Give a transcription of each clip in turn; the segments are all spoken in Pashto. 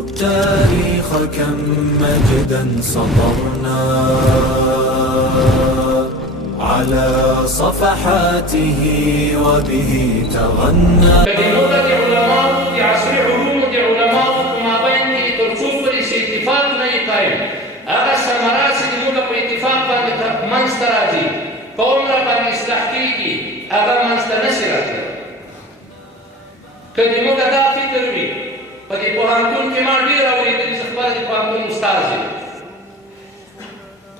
التاريخ كم مجدا سطرنا على صفحاته وبه تغنى. هغه ثمرات چې موږ په اتفاق باندې منځته راځي قوم را باندې اصلاح کېږي هغه منځته نشي راتلی. که د موږ دا فکر وي په دې پوهنتون کې ما ډېر اورېدلي چې خپله د پوهنتون استاد یم،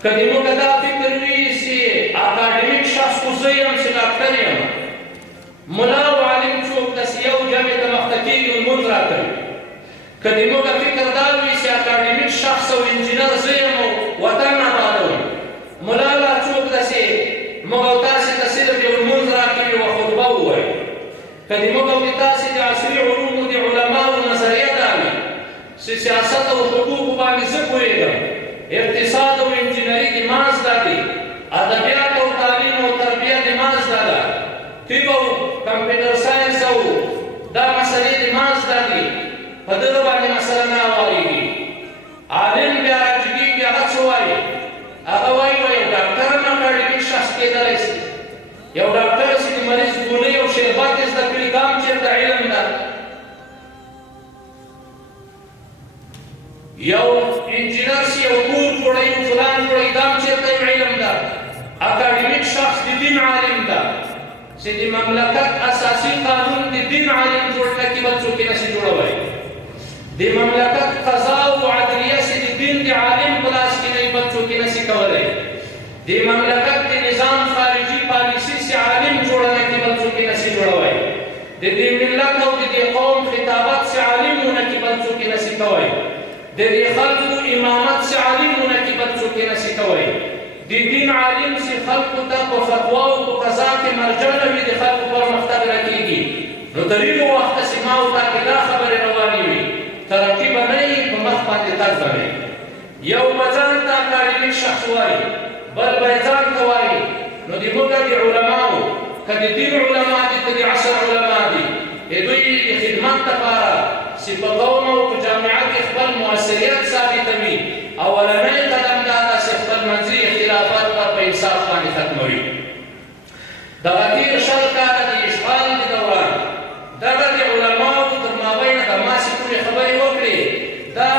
که د موږ دا فکر وي چې اکاډمیک شخص خو زه یم چې ډاکټر یم، ملا او عالم څوک داسې یو جمع ته مخته کېږي لمونځ راکوي، که د موږ فکر دا وي چې اکاډمیک شخص او انجینر زه یم او وطن آبادوم، ملا لا څوک داسې موږ او تاسې ته صرف یو لمونځ راکوي او خطبه ووایي، که د موږ او تاسې د عصري علومو د علماو نظریه دا وي چې سیاست او حقوقو باندې زه پوهېږم، اقتصاد او انجینري د ماز دا دي، ادبیات او تعلیم او تربیه د ماز دا ده، طب او کمپیوټر ساینس او دا مسلې د ماز دا دي، په دغه باندې مسله نه اوارېږي. عالم بیا راجګېږي هغه څه وایي؟ هغه وایي یو ډاکټر هم اکاډمیک شخص کېدلی شي، یو ډاکټر چې د مریض ګولۍ او شربت یې زده کړي دا هم چېرته علم ده، یو انجینر چې یو کور جوړوي فلان جوړوي دا هم چېرته یو علم ده. اکاډمیک شخص د دین عالم ده چې د مملکت اساسي قانون د دین عالم جوړ کړي کې بل څوک یې نشي جوړولی، د مملکت قضا او عدلیه چې د دین د عالم په لاس کې نه بل څوک یې نشي کولی، د مملکت د نظام خارجي پالیسي چې عالم جوړه نه کړي بل څوک یې نشي جوړولی، د دې ملت او د دې قوم خطابت چې عالم ونه کړي بل څوک یې نشي کولی، د دې خلکو امامت چې عالم ونه کړي بل څوک یې نشي کولی، د دین عالم چې خلکو ته په فتوا او په قضا کې مرجع نه وي د خلکو پرمختګ راکېږي. نو د ډېرو وخته چې ما او تا کې دا خبرې روانې وي ترقي به نه وي، په مخ باندې تګ به نه وي. یو به ځان ته اکاډمیک شخص وایي، بل به یې ځان ته وایي. نو د موږ د علماو که د دین علما دي که د عصر علما دي د دوی د خدمت لپاره چې په قوم او په جامعه کې خپل مؤثریت ثابتوي اولنی قدم دا ده چې خپل منځي اختلافات په انصاف باندې ختموي. دغه تېر شل کاله د اشغال د دوران دغه د علماو تر مابینه د ماسې ټولې خبرې وکړې، دا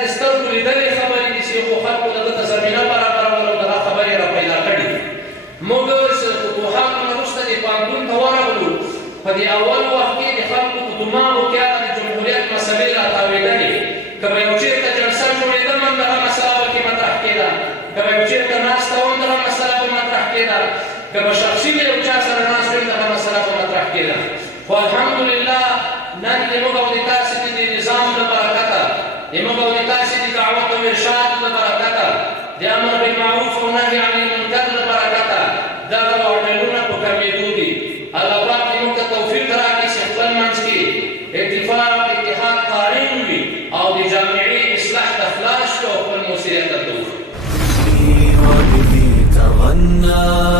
د سترګو لیدلې خبرې دي چې خو خلکو دغه ته زمینه برابروله او دغه خبرې را پیدا کړي. موږ چې فتوحاتو نه وروسته د پوهنتون ته ورغلو، په دې اول وخت کې د خلکو په دماغو کې هغه د جمهوریت مسلې راتاوېدلې، که به یو چېرته جلسه جوړېده هم دغه مسله پکې مطرح کېده، که به یو چېرته ناسته وه هم دغه مسله به مطرح کېده، که به شخصي به یو چا سره ناست وي هم دغه مسله به مطرح کېده. خو الحمدلله نن د موږ او د تاسې د نظام له برکته، د موږ او د تاسې د دعوت او ارشاد له برکته، د امر بالمعروف او نهي عن المنکر له برکته دغه واټنونه په کمېدو دي. الله پاک دې موږ ته توفیق راکړي چې خپل منځ کې اتفاق اتحاد قائم وي او د جامعې اصلاح ته خلاص شو او خپل مؤثریت ته وبه تغنى